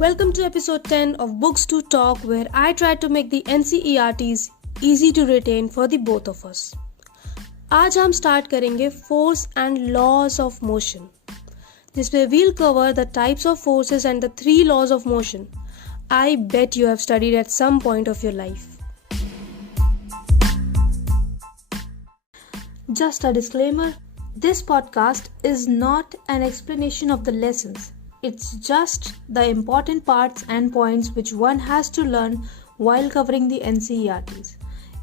Welcome to episode 10 of Books to Talk, where I try to make the NCERTs easy to retain for the both of us. आज हम start करेंगे force and laws of motion, जिसमें we'll cover the types of forces and the 3 laws of motion. I bet you have studied at some point of your life. Just a disclaimer, this podcast is not an explanation of the lessons. It's just the important parts and points which one has to learn while covering the NCERTs.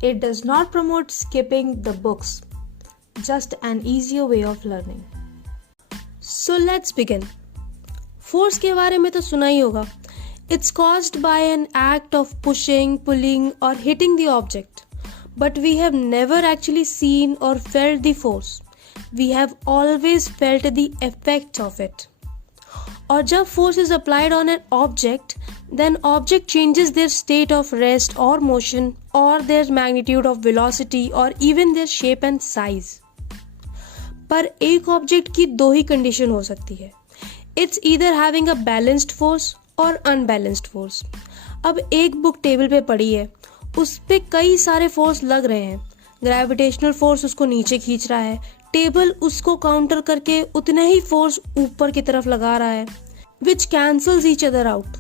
It does not promote skipping the books, just an easier way of learning. So let's begin. Force के बारे में तो सुना ही होगा. It's caused by an act of pushing, pulling or hitting the object. But we have never actually seen or felt the force. We have always felt the effect of it. और जब force is applied on an object, then object changes their state of rest or motion or their magnitude of velocity or even their shape and size. पर एक object की 2 ही condition हो सकती है. It's either having a balanced force or unbalanced force. अब एक book table पे पड़ी है, उस पे कई सारे force लग रहे हैं. Gravitational force उसको नीचे खींच रहा है, टेबल उसको काउंटर करके उतना ही फोर्स ऊपर की तरफ लगा रहा है, which cancels each other out,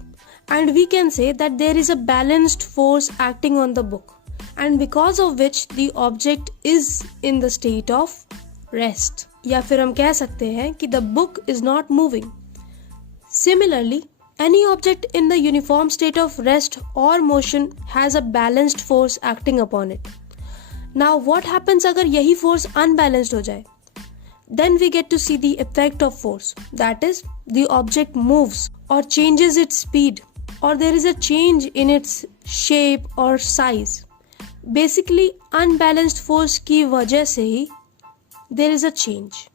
and we can say that there is a balanced force acting on the book, and because of which the object is in the state of rest. या फिर हम कह सकते हैं कि the book is not moving. Similarly, any object in the uniform state of rest or motion has a balanced force acting upon it. Now what happens अगर यही force unbalanced हो जाए? Then we get to see the effect of force. That is, the object moves or changes its speed, or there is a change in its shape or size. Basically, unbalanced force की वजह से ही there is a change.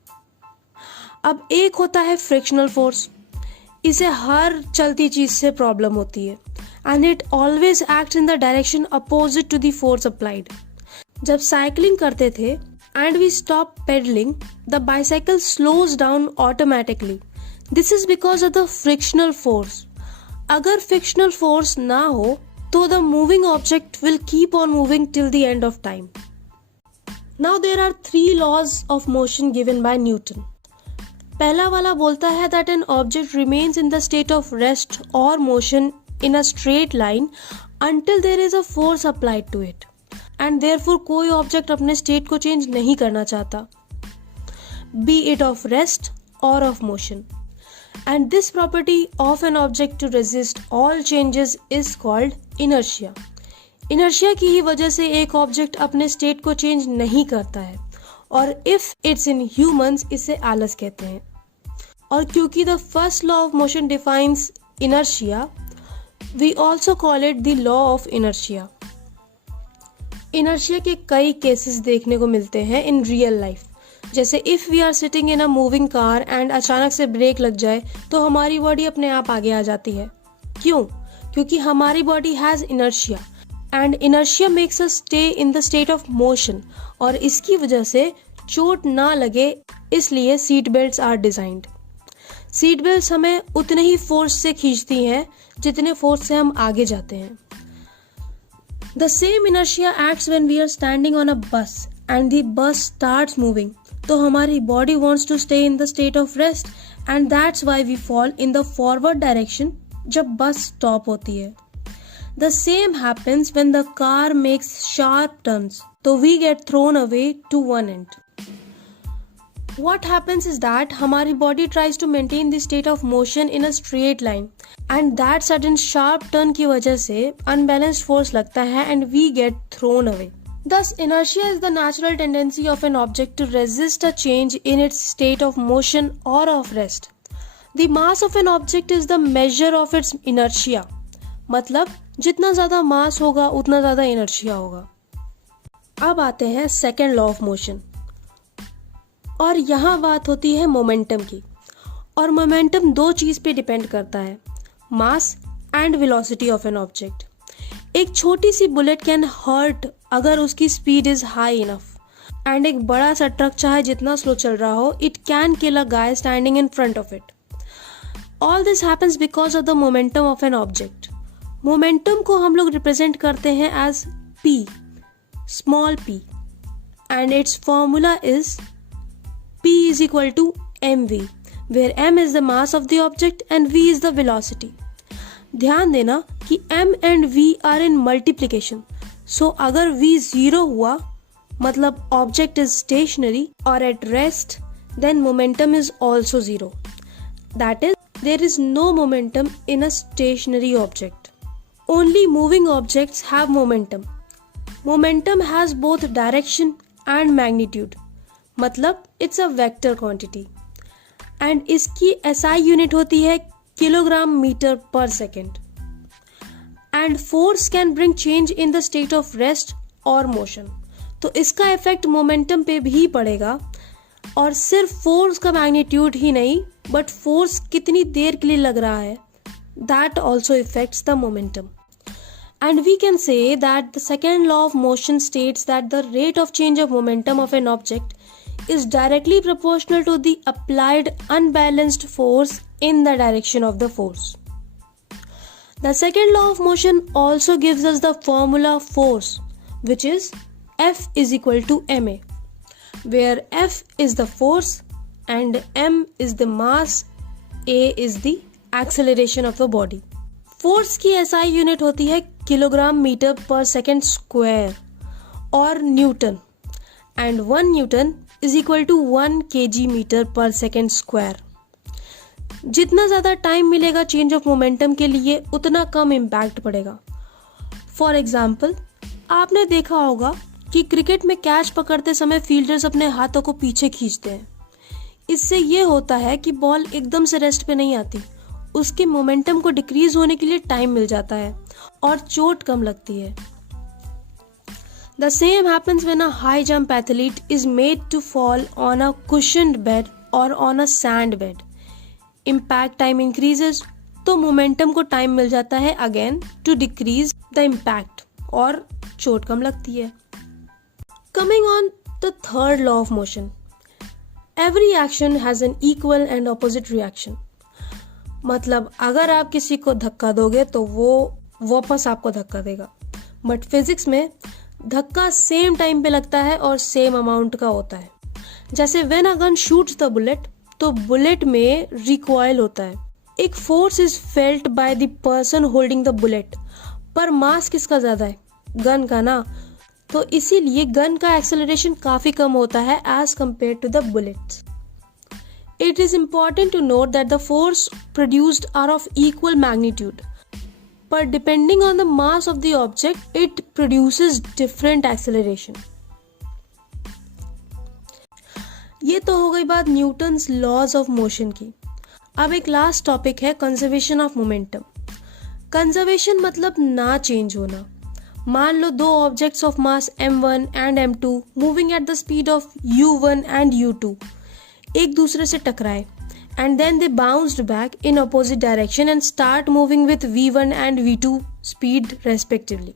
अब एक होता है frictional force. इसे हर चलती चीज से प्रॉब्लम होती है, and it always acts in the direction opposite to the force applied. जब साइकिलिंग करते थे and we stop pedaling, the bicycle slows down automatically. This is because of the frictional force. अगर frictional force ना हो तो the moving object will keep on moving till the end of time. Now there are 3 laws of motion given by Newton. पहला वाला बोलता है that an object remains in the state of rest or motion in a straight line until there is a force applied to it. And therefore कोई object अपने state को change नहीं करना चाहता, be it of rest or of motion. And this property of an object to resist all changes is called inertia. Inertia की ही वजह से एक ऑब्जेक्ट अपने स्टेट को चेंज नहीं करता है, और if it's in humans इसे आलस कहते हैं. और क्योंकि the first law of motion defines inertia, we also call it the law of inertia. Inertia के कई केसेस देखने को मिलते हैं इन रियल लाइफ. जैसे if we are sitting in a moving car and अचानक से ब्रेक लग जाए तो हमारी बॉडी अपने आप आगे आ जाती है. क्यों? क्योंकि हमारी body has inertia, and inertia makes us stay in the state of motion, और इसकी वजह से चोट ना लगे इसलिए seat belts are designed. Seat belts हमें उतने ही फोर्स से खींचती हैं जितने फोर्स से हम आगे जाते हैं. The same inertia acts when we are standing on a bus and the bus starts moving. तो हमारी body wants to stay in the state of rest, and that's why we fall in the forward direction जब bus stop होती है. The same happens when the car makes sharp turns. तो we get thrown away to one end. What happens is that हमारी body tries to maintain the state of motion in a straight line, and that sudden sharp turn की वजह से unbalanced force लगता है and we get thrown away. Thus, inertia is the natural tendency of an object to resist a change in its state of motion or of rest. The mass of an object is the measure of its inertia. मतलब जितना ज़्यादा mass होगा उतना ज़्यादा inertia होगा. अब आते हैं second law of motion. और यहाँ बात होती है मोमेंटम की, और मोमेंटम 2 चीज पे डिपेंड करता है, mass and velocity of an object. एक छोटी सी बुलेट कैन हर्ट अगर उसकी speed is high enough, and एक बड़ा सा ट्रक चाहे जितना स्लो चल रहा हो, it can kill a guy standing in front of it. All this happens because of the momentum of an object. Momentum को हम लोग रिप्रेजेंट करते हैं as p, small p, and its formula is p is equal to mv, where m is the mass of the object and v is the velocity. ध्यान देना कि m and v are in multiplication. So अगर v 0 हुआ मतलब object is stationary or at rest, then momentum is also 0. That is, there is no momentum in a stationary object. Only moving objects have momentum. Momentum has both direction and magnitude. मतलब it's a vector quantity. And इसकी SI unit होती है kilogram metre per second. And force can bring change in the state of rest और motion. तो इसका effect momentum पे भी पड़ेगा, और सिर्फ फोर्स का मैग्नीट्यूड ही नहीं बट फोर्स कितनी देर के लिए लग रहा है, that also effects the momentum. And we can say that the second law of motion states that the rate of change of momentum of an object is directly proportional to the applied unbalanced force in the direction of the force. The second law of motion also gives us the formula force, which is F is equal to ma, where F is the force and m is the mass, a is the acceleration of the body. Force की SI unit होती है kilogram metre per second square और newton, and 1 newton is equal to 1 kg metre per second square. जितना ज़्यादा time मिलेगा change of momentum के लिए उतना कम इम्पैक्ट पड़ेगा. फॉर एग्जाम्पल, आपने देखा होगा कि क्रिकेट में कैच पकड़ते समय फील्डर्स अपने हाथों को पीछे खींचते हैं. इससे ये होता है कि बॉल एकदम से रेस्ट पे नहीं आती, उसके मोमेंटम को डिक्रीज होने के लिए टाइम मिल जाता है और चोट कम लगती है. The same happens when a high jump athlete is made to fall on a cushioned bed और on a sand bed. Impact time increases, तो मोमेंटम को टाइम मिल जाता है again to decrease the impact और चोट कम लगती है. Coming on the third law of motion, every action has an equal and opposite reaction. मतलब अगर आप किसी को धक्का दोगे तो वो वापस आपको धक्का देगा, बट फिजिक्स में धक्का सेम टाइम पे लगता है और सेम अमाउंट का होता है. जैसे when a gun shoots the bullet, तो बुलेट में रिकॉइल होता है. एक force is felt by the person holding the bullet, पर मास किसका ज्यादा है? गन का ना. तो इसीलिए गन का एक्सेलरेशन काफी कम होता है as compare to the bullets. It is important to note that the force produced are of equal magnitude, but depending on the mass of the object, it produces different acceleration. ये तो हो गई बात Newton's laws of motion की. अब एक last topic है conservation of momentum. Conservation मतलब ना चेंज होना. मान लो दो objects of mass m1 and m2 moving at the speed of u1 and u2 एक दूसरे से टकराए, and then they bounced back in opposite direction and start moving with v1 and v2 speed respectively.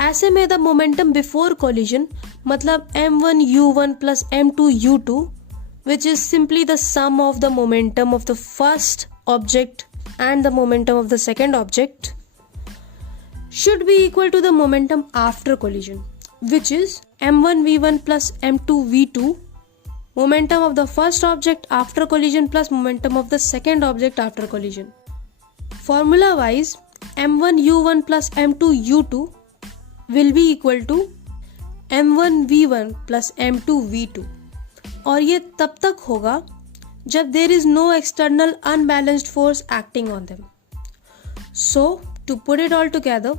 ऐसे में the momentum before collision मतलब m1 u1 plus m2 u2, which is simply the some of the momentum of the first object and the momentum of the second object, should be equal to the momentum after collision, which is m1 v1 plus m2 v2, momentum of the first object after collision plus momentum of the second object after collision. Formula wise, m1 u1 plus m2 u2 will be equal to m1 v1 plus m2 v2, और ये तब तक होगा जब there is no external unbalanced force acting on them. So, to put it all together,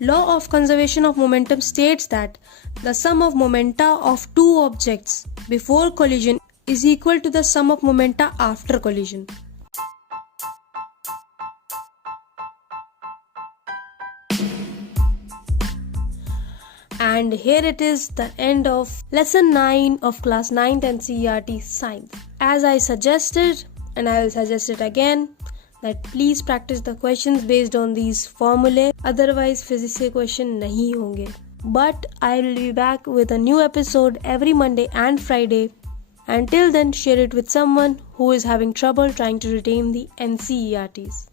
law of conservation of momentum states that the sum of momenta of two objects before collision is equal to the sum of momenta after collision. And here it is, the end of lesson 9 of class 9th NCERT science. As I suggested, and I will suggest it again, that please practice the questions based on these formulae, otherwise physics के question नहीं होंगे. But I will be back with a new episode every Monday and Friday. Until then, share it with someone who is having trouble trying to retain the NCERTs.